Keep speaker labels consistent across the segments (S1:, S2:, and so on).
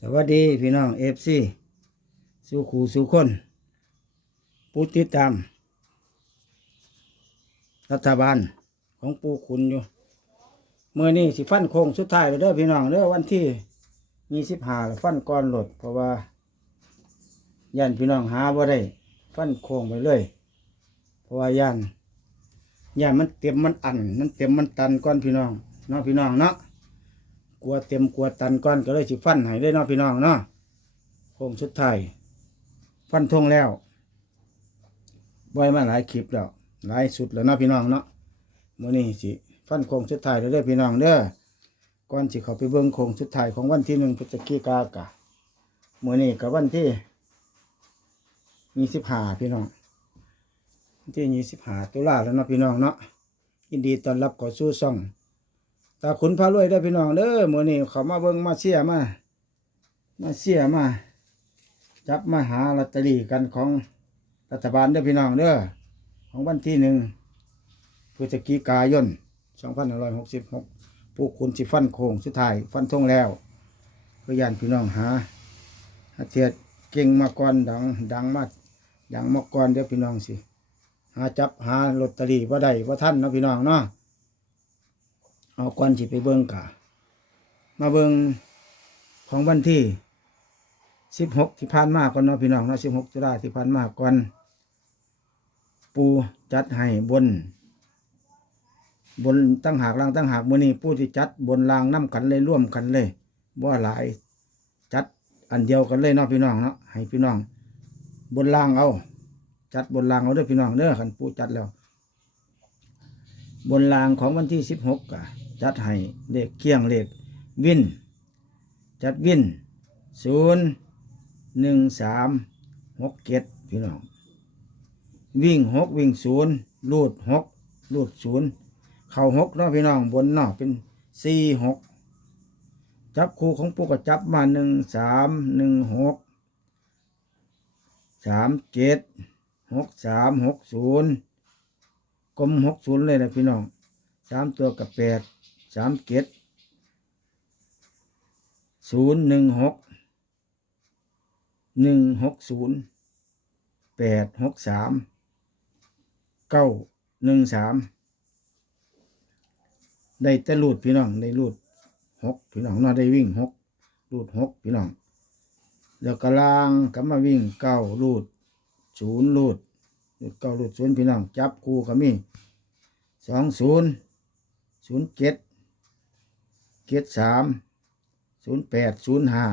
S1: สวัสดีพี่น้องเอฟซีสู่ขู่สู่คนผู้ติดตาม รัฐบาลของปูขุนอยู่เมื่อนี้สิฟันโค้งสุดท้ายแล้วเด้อพี่น้องเด้อวันที่ยี่สิบห้าฟันก่อนหลด เพราะว่าย่านพี่น้องหาบ่ได้ ฟันโค้งไปเลย เพราะว่าย่านย่านมันเต็มมันอันมันเต็มมันตันก่อนพี่น้องเนาะพี่น้องเนาะ กลัวเต็มกลัวตันก้อนก็เลยสิฟันให้เลยเนาะพี่น้องเนาะโค้งสุดท้ายฟันทงแล้วไว้มาหลายคลิปแล้วหลายสุดแล้วเนาะพี่น้องเนาะมื้อนี้สิฟันโค้งสุดท้ายแล้วเด้อพี่น้องเด้อก่อนสิเขาไปเบิ่งโค้งสุดท้ายของวันที่หนึ่งพฤศจิกายนมื้อนี้กับวันที่ยี่สิบห้าพี่น้องที่ยี่สิบห้าตุลาแล้วเนาะพี่น้องเนาะยินดีต้อนรับข้าสู่ช่อง ตาขุนพารวยได้พี่น้องเด้อมื้อนี้เขามาเบิ่งมาเชียร์มามาเชียร์มา จับมาหาลอตเตอรี่กันของรัฐบาลเด้อพี่น้องเด้อของวันที่หนึ่งพฤศจิกายน2566ผู้คุณสิฟันโค้งสุดท้ายฟันทงแล้วพยานพี่น้องหาหาเทียดเก่งมาก่อนดังดังมาดังมาก่อนเดี๋ยวพี่น้องสิหาจับหาลอตเตอรี่ว่าได้ว่าท่านเนาะพี่น้องเนาะ เอาก่อนสิไปเบิ่งกะมาเบิ่งของวันที่สิบหกที่ผ่านมาก่อนเนาะพี่น้องเนาะสิบหกตุลาที่ผ่านมาก่อน ปูจัดให้บน บนตั้งหากล่างตั้งหากมื้อนี้ผู้ที่จัดบนล่างน้กันเลยร่วมกันเลยบ่หลายจัดอันเดียวกันเลยเนาะพี่น้องเนาะให้พี่น้อง บนล่างเอา จัดบนล่างเอาเด้อพี่น้องเด้อคันปูจัดแล้ว บนรางของวันที่สิบหกะ จัดให้เลขเคียงเลขวิน จัดวินศูนย์หนึ่งสามหกเจ็ดพี่น้องวิ่งหกวิ่งศูนย์ลูดหกลูดศูนย์เข่าหกเนาะพี่น้องบนเนาะเป็นสี่หกจับคู่ของปูก็จับมาหนึ่งสามหนึ่งหกสามเจ็ดหกสามหกศูนย์กลมหกศูนย์เลยนะพี่น้องสามตัวกับแปด สามเจ็ดศูนย์หนึ่งหกหนึ่งหกศูนย์แปดหกสามเก้าหนึ่งสามได้แต่ลูดพี่น้องได้ลูดหกพี่น้องเนาได้วิ่งหกลูดหกพี่น้องแล้วกะลางก็มาวิ่งเก้าลูดศูนย์ลูดลูดเก้าลูดศูนย์พี่น้องจับคู่ก็มีสองศูนย์ศูนย์เจ็ด เจ็ดสามศูนย์แปดศูนย์ห้า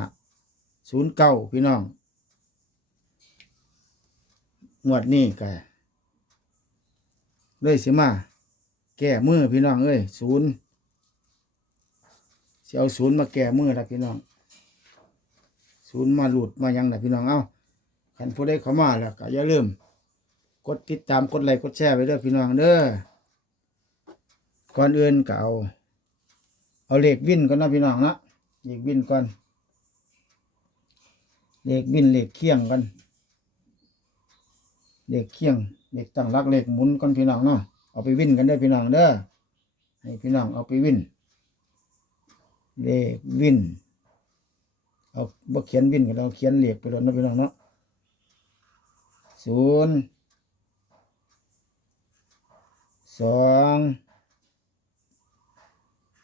S1: ศูนย์เก้าพี่น้องงวดนี้ก็เลยสิมา แก้มือพี่น้องเอ้ยศูนย์สิเอาศูนย์มาแก้มือละพี่น้อง ศูนย์มาหลุดมายังนะพี่น้องเอ้าขันผู้ได้เข้ามาแล้วก็อย่าลืมกดติดตามกดไลค์กดแชร์ไปเด้อพี่น้องเด้อก่อนอื่นก็เอา เอาเหลขวินก่อนนะพี่น้องนะเหลขวินก่อนเหลขวินเหลขเคียงก่อนเหลขเคียงเหลขตั้งหลักเหลขหมุนก่อนพี่น้องเนาะเอาไปวินกันเด้พี่น้องเด้อให้พี่น้องเอาไปวินเหลขวินเอาบ่เขียนวินกันเราเขียนเหลขไปแล้วนะพี่น้องเนาะศูนย์สอง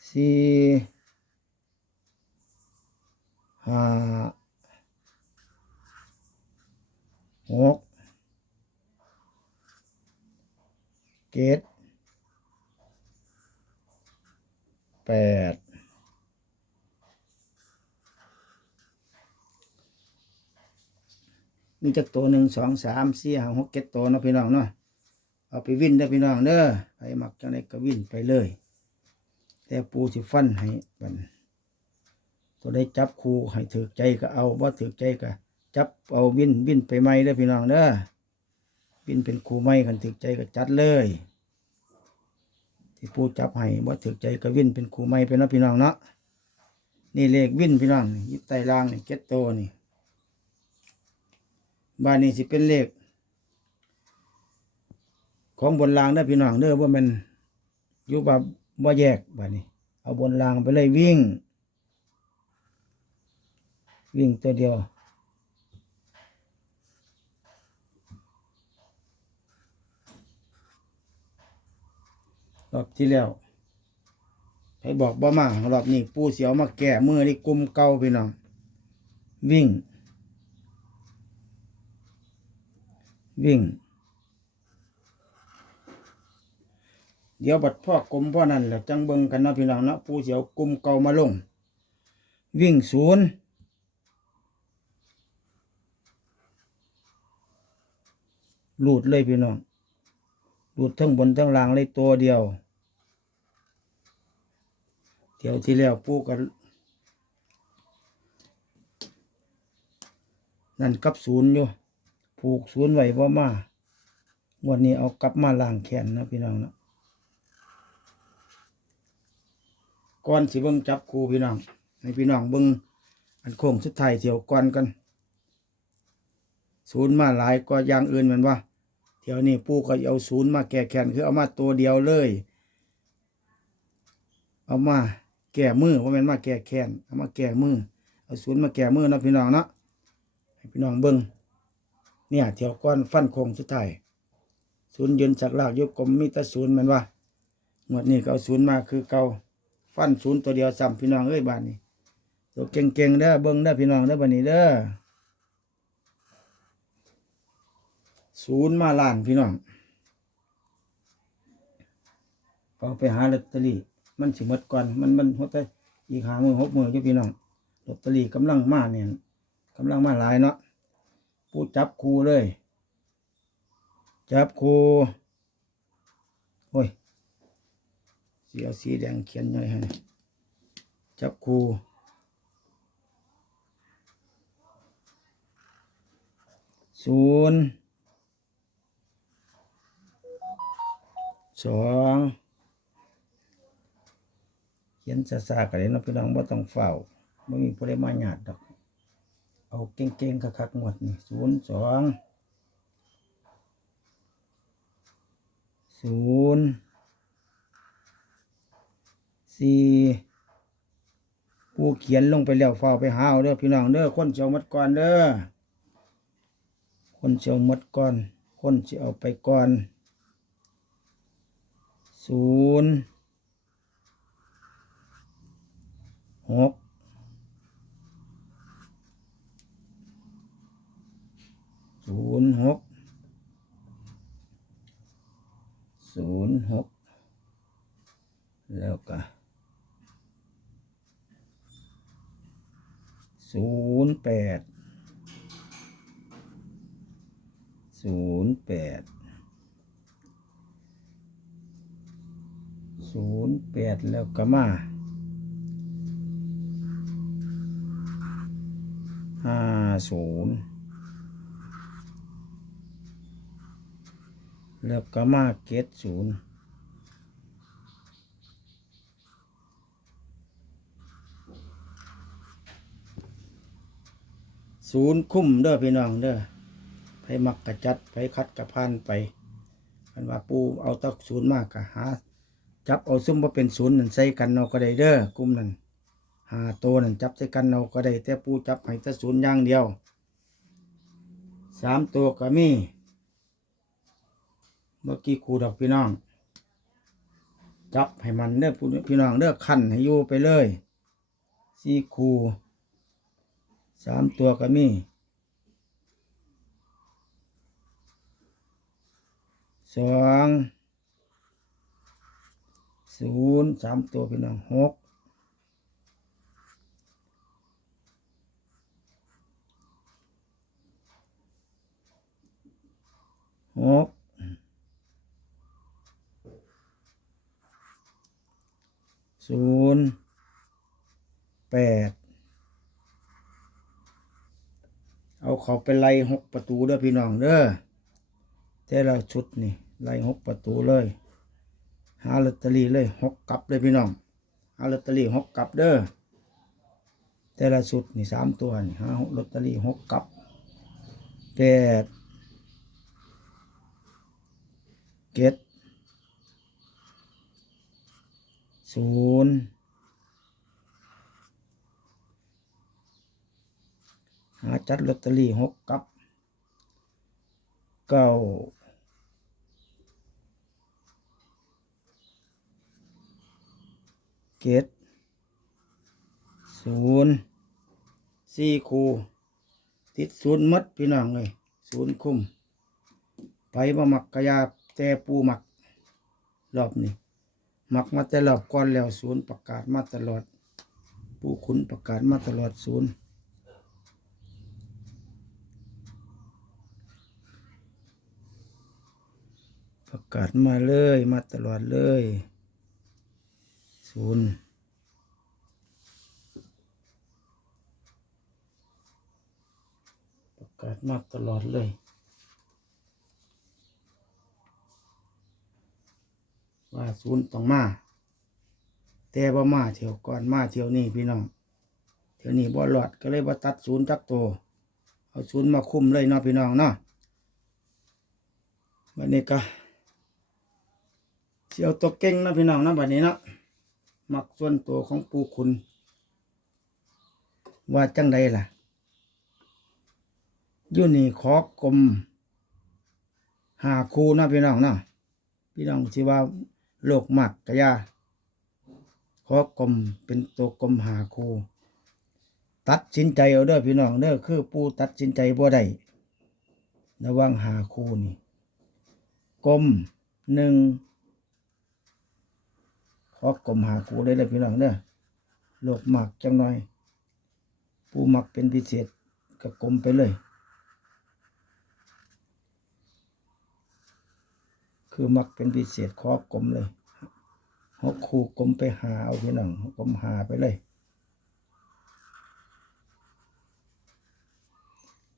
S1: สี่ห้าหกเจ็ดแปดมีจักตัวหนึ่งสองสามสี่ห้าหกเจ็ดตัวเนาะพี่น้องเนาะเอาไปวิ่นเด้พี่น้องเด้อไปมักจังไดก็วิ่นไปเลย แต่ปูสิฟันให้บันตัวได้จับคูให้ถือใจก็เอาว่าถือใจก็จับเอาวิ่นวิ่นไปไม่เด้พี่น้องเด้อวิ่นเป็นคูไม่กันถือใจก็จัดเลย ที่ปูจับให้ว่าถือใจก็วิ่นเป็นคูไม่ไปนะพี่น้องเนาะนี่เลขวิ่นพี่น้องยิบไตรางนี่เจ็ดโตนี่บ้านนี้สิเป็นเลข ของบนรางได้อพี่น้องเด้อว่ามันอยู่แบบ บ่แยกแบบนี้ เอาบนรางไปเลยวิ่ง วิ่งตัวเดียว รอบที่แล้วให้บอกบ่มารอบนี้ปูเสียวมาแก่มือนี่กลุมเก่าพี่น้อง วิ่ง วิ่ง เดี๋ยวบัดพ่อกลมพ่อนั่นแหละจังเบิงกันนาะพี่น้องนะปูเสียวกลุ่มเก่ามาลง วิ่งศูนย์หลุดเลยพี่น้องหลุดทั้งบนทั้งล่างเลยตัวเดียวเที่ยวที่แล้วปูกันนั่นกับศูนย์อยู่ ผูกศูนย์ไว้ว่มา วันนี้เอากลับมาล่างแขนนะพี่น้องนะ ก่อนสิเบิ่งจับครูพี่น้องให้พี่น้องเบิ่งอันโค้งสุดท้ายเที่ยวก่อนกันศูนย์มาหลายก็อย่างอื่นแมันว่าเที่ยวนี้ปูก็เอาศูนย์มาแก้แขนคือเอามาตัวเดียวเลย เอามาแก้มือว่าแม่นมาแก้แขนเอามาแก้มือเอาศูนย์มาแก้มือนะพี่น้องเนาะให้พี่น้องเบิ่งเนี่ยเที่ยวก้อนฟันโค้งสุดท้ายศูนย์ยืนจากลากยุกกลมมีต่ศูนย์แมันว่าหมดนี้ก็เอาศูนย์มาคือเก่า ฟันศูนย์ตัวเดียวซ้ำพี่น้องเอ้ยบ้านนี้ ตัวเก่งๆเด้อเบิ่งเด้อพี่น้องเด้อบ้านนี้เด้อศูนย์มาล้านพี่น้องเอาไปหาลอตเตอรี่มันสิหมดก่อนมันมันหดไปอีกหามือหกมืออยู่พี่น้องลอตเตอรี่กำลังมาเนี่ยกำลังมาหลายเนาะผู้จับครูเลย จับครูโอ้ยสี เอาสีแดงเขียนหน่อยให้จับครูศูนย์สองเขียนซาซาๆกันเลยนะพี่น้องบ่าต้องเฝ้าไม่มีผู้ใดมาหยาดดอก เอาเก่งๆคักๆหมดนี่ศูนย์สองศูนย์ สี่ผู้เขียนลงไปแล้วเฝ้าไปหาเอาเด้อพี่น้องเด้อคนเสียวมัดก่อนเด้อคนเสียวมัดก่อน คนเสียเอาไปก่อนศูนย์หกศูนย์หกศูนย์หกแล้วก็ ศูนย์แปดศูนย์แปดศูนย์แปดแล้วก็มาห้าศูนย์แล้วก็มาเกตศูนย์ ศูนย์คุ้มเด้อพี่น้องเด้อไปมักกระจัดไปคัดกระพานไปอันว่าปูเอาตักศูนย์มากกะหา จับเอาซุ่มมาเป็นศูนย์นั่นใส่กันเอาก็ได้เด้อกลุ่มนั้นหาตัวนั่นจับใส่กันเอาก็ได้แต่ปูจับให้แต่ศูนย์อย่างเดียวสามตัวก็มีเมื่อกี้ครูดอกพี่น้อง จับให้มันเด้อผู้พี่น้องเด้อขันให้อยู่ไปเลยสี่คู สามตัวก็มีสองศูนย์สามตัวพี่น้องหกหกศูนย์แปดเอา เขาไปไล่หกประตูเด้อพี่น้องเด้อแต่ละชุดนี่ไล่หกประตูเลย หาลอตเตอรี่เลยหกกลับเลยพี่น้อง หาลอตเตอรี่หกกลับเด้อแต่ละชุดนี่สามตัวนี่หาลอตเตอรี่หกกลับแปดเจ็ดศูนย์าจัดลอตเตอรี่หกกับเก้าเกตศูนย์สี่คูติดศูนย์มัดพี่น้องเลยศูนย์คุ้มไปมาหมักกระยาแต่ปูหมักรอบนี้มักมาแต่รอบก่อนแล้วศูนย์ประกาศมาตลอดผู้ขุนประกาศมาตลอดศูนย์ประ กาศมาเลย มาตลอดเลยศูนย์ประกาศมาตลอดเลยว่าศูนย์ต้องมา แต่บ่มาเที่ยวก่อนมาเที่ยวนี้พี่น้องเที่ยวนี้บ่หลอดก็เลยบ่ตัดศูนย์จักโตเอาศูนย์มาคุ้มเลยเนาะพี่น้องเนาะวันนี้ก็ เที่ยวตัวเก่งนะพี่น้องนาะบัดนี้เนาะมักส่วนตัวของปูคุณ ว่าจังใดล่ะอยู่นี่ขอกลมหาคูนะพี่น้องเนาะพี่น้องสิว่าโลกมักกะยาขอกลมเป็นตัวกลมหาคูตัดสินใจเอาเด้อพี่น้องเด้อคือปูตัดสินใจบ่ได้ระวังหาคูนี่กลมหนึ่ง ขอกลมหาคูได้เลยพี่น้องเด้อโลกหมักจังหน่อย ปูหมักเป็นพิเศษก็กลมไปเลย คือมักเป็นพิเศษขอกลมเลยหกคู่กลมไปหาเอาพี่น้องกลมหาไปเลย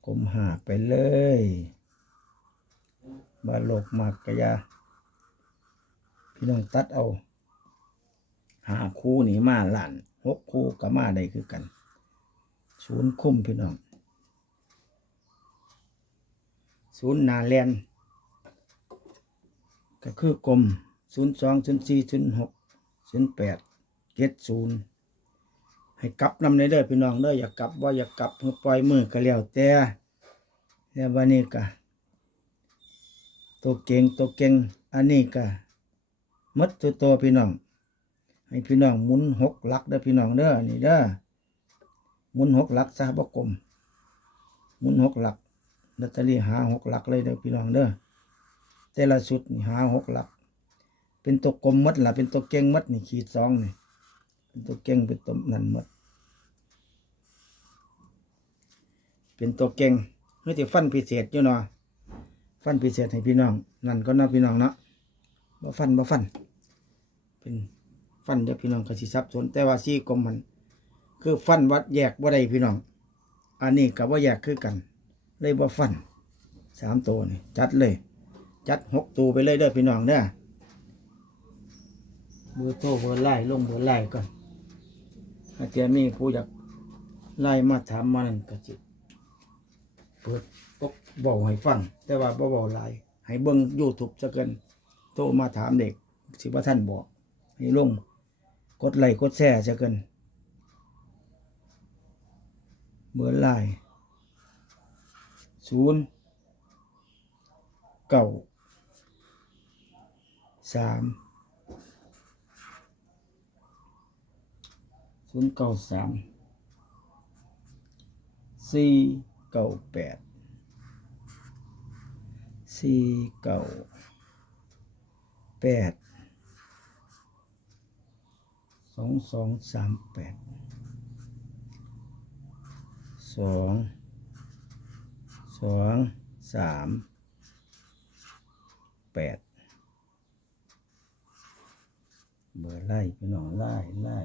S1: กลมหาไปเลยบาโลกมากกะยา พี่น้องตัดเอา หาคู่นี่มาหลานหกคู่ก็มาได้คือกันศูนย์คุ้มพี่น้องศูนย์นาแลนก็คือกลมศูนย์สองศูนย์สี่ศูนย์หกศูนย์แปดเจ็ดศูนย์ให้กลับนำในเด้อพี่น้องเด้ออย่ากลับว่าอย่ากลับเพื่อปล่อยมือก็แล้วแต่แล้ววันนี้ก็ตัวเก่งตัวเก่งอันนี้ก็มัดตัวโตพี่น้อง ให้พี่น้องหมุนหกหลักเด้อพี่น้องเด้อนี่เด้อหมุนหกหลักซะบ่กลมหมุนหกหลักลอตเตอรี่หาหกหลักเลยเด้อพี่น้องเด้อแต่ละชุดนี่หาหกหลัก เป็นตัวกลมมัดล่ะเป็นตัวเก่งมัดนี่ขีดสองนี่เป็นตัวเก่งเป็นตัวนั่นมัดเป็นตัวเก่งเฮ้ยที่ฟันพิเศษอยู่เนาะฟันพิเศษให้พี่น้อง นั่นก็น่าพี่น้องเนาะบ่ฟันบ่ฟัน เป็น ฟันเดี๋ยวพี่น้องก็สิซับสนแต่ว่าซี่กลมมัน คือฟันวัดแยกบ่ได้พี่น้อง อันนี้กับว่าแยกคือกัน เลยบ่ฟันสามตัวนี่จัดเลย จัดหกตัวไปเลยเด้อพี่น้องเด้อเบอร์โทรเบอร์ไล่ลงเบอร์ไล่ก่อนถ้าเจ้ามีผู้อยากไล่มาถามมานั่นก็จิเปิดปกบอกให้ฟัง แต่ว่าบ่บอกหลายให้เบิ่งยูทูบซะเกินโทรมาถามเด็กสิว่าท่านบอกให้ลง กดไลค์กดแชร์ซะเกินเบอร์ไล่ศูนย์เก้าสามศูนย์เก้าสามสี่เก้าแปดสี่เก้าแปดส องสองสามแปดสองสองสามแปดเบอร์ไล่พี่น้องไล่ไล่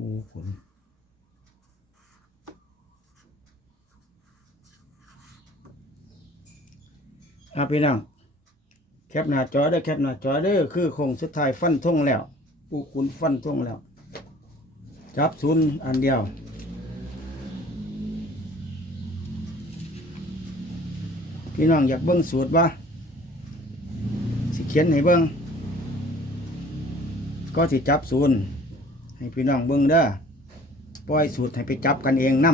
S1: ผู้ผล อะ พี่น้องแคปหน้าจอเด้แคปหน้าจอเด้คือคงสุดท้ายฟันทงแล้วปูขุนฟันทงแล้ว จับศูนย์อันเดียวพี่น้องอยากเบิ้งสูตรบ่สิเขียนให้เบิ้งก็สิจับศูนย์ให้พี่น้องเบิ้งเด้อปล่อยสูตรให้ไปจับกันเองนํ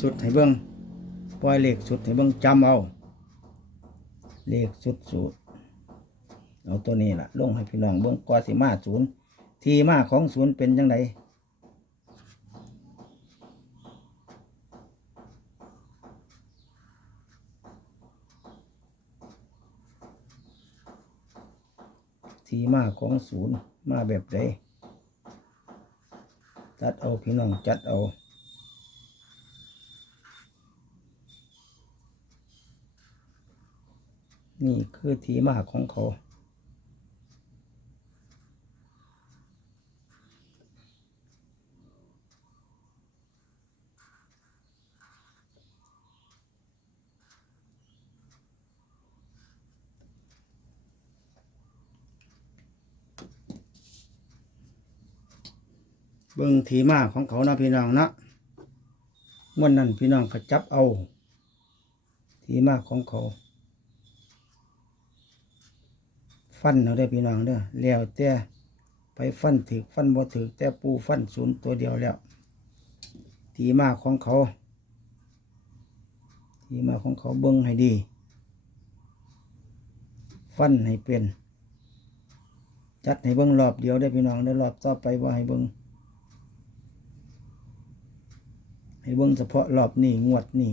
S1: สุดให้เบิ้ง ปล่อยเลขสุดให้เบิ้งจำเอา เลขสุดสูตรเอาตัวนี้ล่ะ ลงให้พี่น้องเบิ้งกว่าสิมาศูนย์ที่มาของศูนย์เป็นจังไดที่มาของศูนย์มาแบบใดจัดเอาพี่น้องจัดเอา นี่คือที่มาของเขา เบิ่งทีมาของเขานะพี่น้องนะม่วนนั้นพี่น้องก็จับเอา ทีมาของเขา ฟันเอาได้พี่น้องเด้อแล้วแต่ไปฟันถือฟันบ่ถือแต่ปูฟันศูนย์ตัวเดียวแล้ว ทีมาของเขา ทีมาของเขาเบิ่งให้ดี ฟันให้เป็น จัดให้เบิ่งรอบเดียวได้พี่น้องได้รอบต่อไปว่าให้เบิ่งให้เบิ่งเฉพาะรอบนี้งวดนี้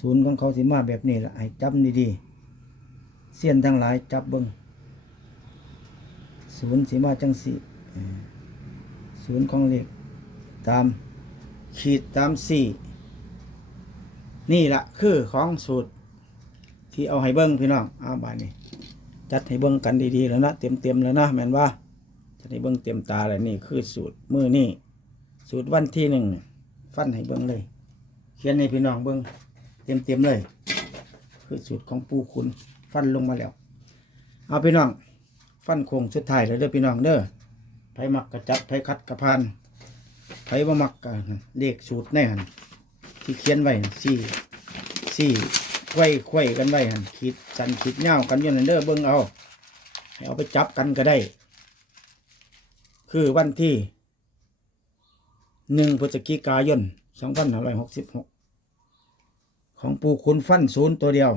S1: ศูนย์ของเขาสิมาแบบนี้ละให้จับดีๆเสี้ยนทั้งหลายจับเบิ่งศูนย์สิมาจังสี่ศูนย์ของเลขตามขีดตามสี่นี่ละคือของสูตร ที่เอาให้เบิ่งพี่น้องเอาบานนี้จัดให้เบิ่งกันดีๆแล้วนะเต็มๆแล้วนะแม่นว่าจะได้เบิ้งเต็มตาเลยนี่คือสูตรมือนี่สูตรวันที่หนึ่งฟันให้เบิ้งเลย เขียนให้พี่น้องเบิ้ง เต็มๆเลย คือสูตรของปูคุณฟันลงมาแล้ว เอาพี่น้อง ฟันโคงสุดท้ายเลยเด้อพี่น้องเด้อไผมักกระจัดไผคัดกระพานไผบ่มักกะเลขสูตรแน่หันที่เขียนไว้สี่สี่ไขว้ไขว้กันไว้หันขีดสันขีดเงาวกันอยู่นั่นเด้อเบิ้งเอาให้เอาไปจับกันก็ได้ คือวันที่หนึ่งพฤศจิกายนสองพันห้าร้อยหกสิบหก ของปูคุณฟันศูนย์ตัวเดียว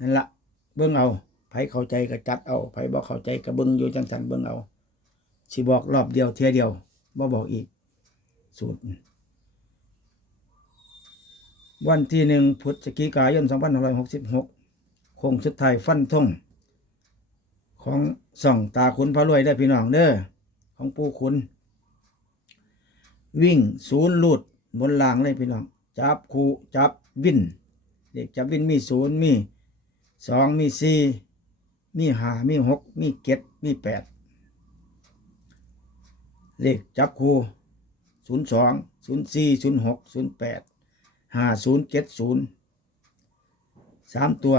S1: นั่นละเบิ้งเอาไผเข้าใจก็จัดเอาไผบอกเข้าใจก็เบิ้งอยู่จังสันเบิ้งเอาสิบอกรอบเดียวเทียเดียวบ่บอกอีก สูตร วันที่หนึ่งพฤศจิกายนสองพันห้าร้อยหกสิบหกคงสุดท้ายฟันทงของส่องตาคุณพระรวยได้พี่น้องเด้อของปู่คุณวิ่งศูนย์ลูดบนลางเลยพี่น้อง จับคูจับ วินเด็กจับวินมีศูนย์มีสองมีสี่มีห้ามีหกมีเจ็ดมีแปดเลขจับคูศูนย์สองศูนย์สี่ศูนย์หกศูนย์แปดห้าศูนย์เจ็ดศูนย์สามตัว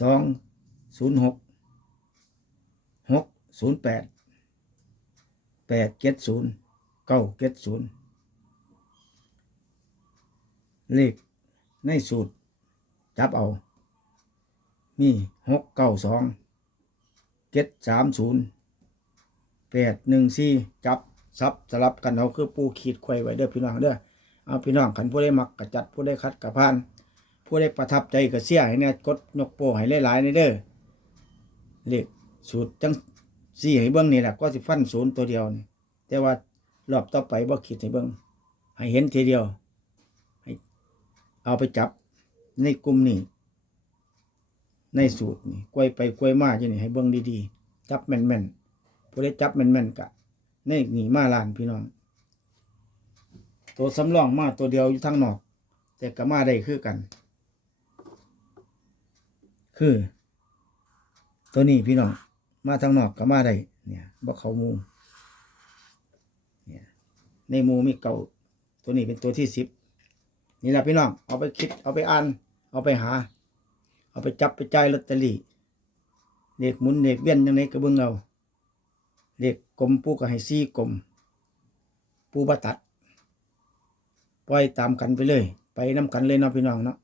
S1: สองศูนย์หกหกศูนย์แปดแปดเจ็ดศูนย์เก้าเจ็ดศูนย์ เลขในสูตร จับเอา มีหกเก้าสองเจ็ดสามศูนย์แปดหนึ่งสี่จับซับสลับกันเอาคือปูขีดไข่ไว้เด้อพี่น้องเด้อเอาพี่น้องขันผู้ได้มักกระจัดผู้ได้คัดกระพาน ผู้ได้ประทับใจกระเสียให้เนี่ยกดยกโปให้หลายๆในเด้อเลขสูตรจังสี่ให้เบิ้งนี่แหละก็สิฟันศูนย์ตัวเดียวนี่แต่ว่ารอบต่อไปบ่คิดให้เบิ้งให้เห็นทีเดียว เอาไปจับในกลุ่มนี้ในสูตรนี่กล้วยไปกล้วยมาจังนี่ให้เบิ้งดีๆ จับแม่นๆผู้ได้จับแม่นๆกะในหนีมาลานพี่น้อง ตัวสำรองมาตัวเดียวอยู่ทางนอก แต่ก็มาได้คือกัน คือ ตัวนี้พี่น้อง มาทางนอกก็มาได้เนี่ยบ่เขาหมูเนี่ยในหมูมีเก่าตัวนี้เป็นตัวที่สิบ นี่แหละพี่น้อง เอาไปคิด เอาไปอ่าน เอาไปหา เอาไปจับไปจ่ายลอตเตอรี่เลขหมุนเลขเวียนยังไงก็เบิ่งเอาเลขกกลมปูก็ให้ซี่กลม ปูบตัด ปล่อยตามกันไปเลย ไปน้กันเลยเนาะพี่น้องเนาะ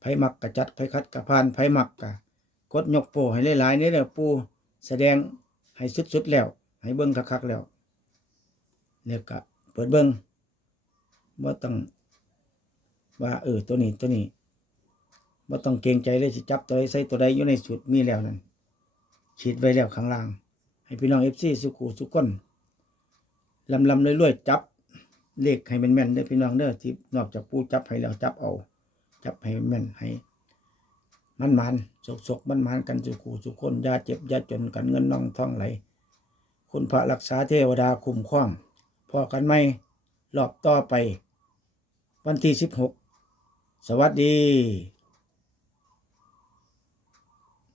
S1: ไผมักกะจัดไผคัดกะพานไผมักกะกดยกโปให้หลายๆนี่เด้อปูแสดงให้สุดๆแล้ว ให้เบิ่งคักๆแล้วแล้วก็เปิดเบิ่งบ่ต้อง ว่าเออตัวนี้ตัวนี้บ่าต้องเกรงใจเลยสิจับตัวใดใส่ตัวใดอยู่ในสูตรมีแล้วนั่นฉีดไว้แล้วข้างล่าง ให้พี่น้อง FC สุขุสุขคนลำลำรวยๆจับเลขให้แม่นๆเด้อพี่น้องเด้อที่นอกจากปูจับให้แล้วจับเอา จับให้แม่นให้ มันมันสกสกมันมันๆกันสุขูสุขคนยาเจ็บยาจนกันเงินน้องท่องไหล คุณพระรักษาเทวดาคุ้มครองพอกันไหมรอบต่อไป วันที่สิบหก สวัสดี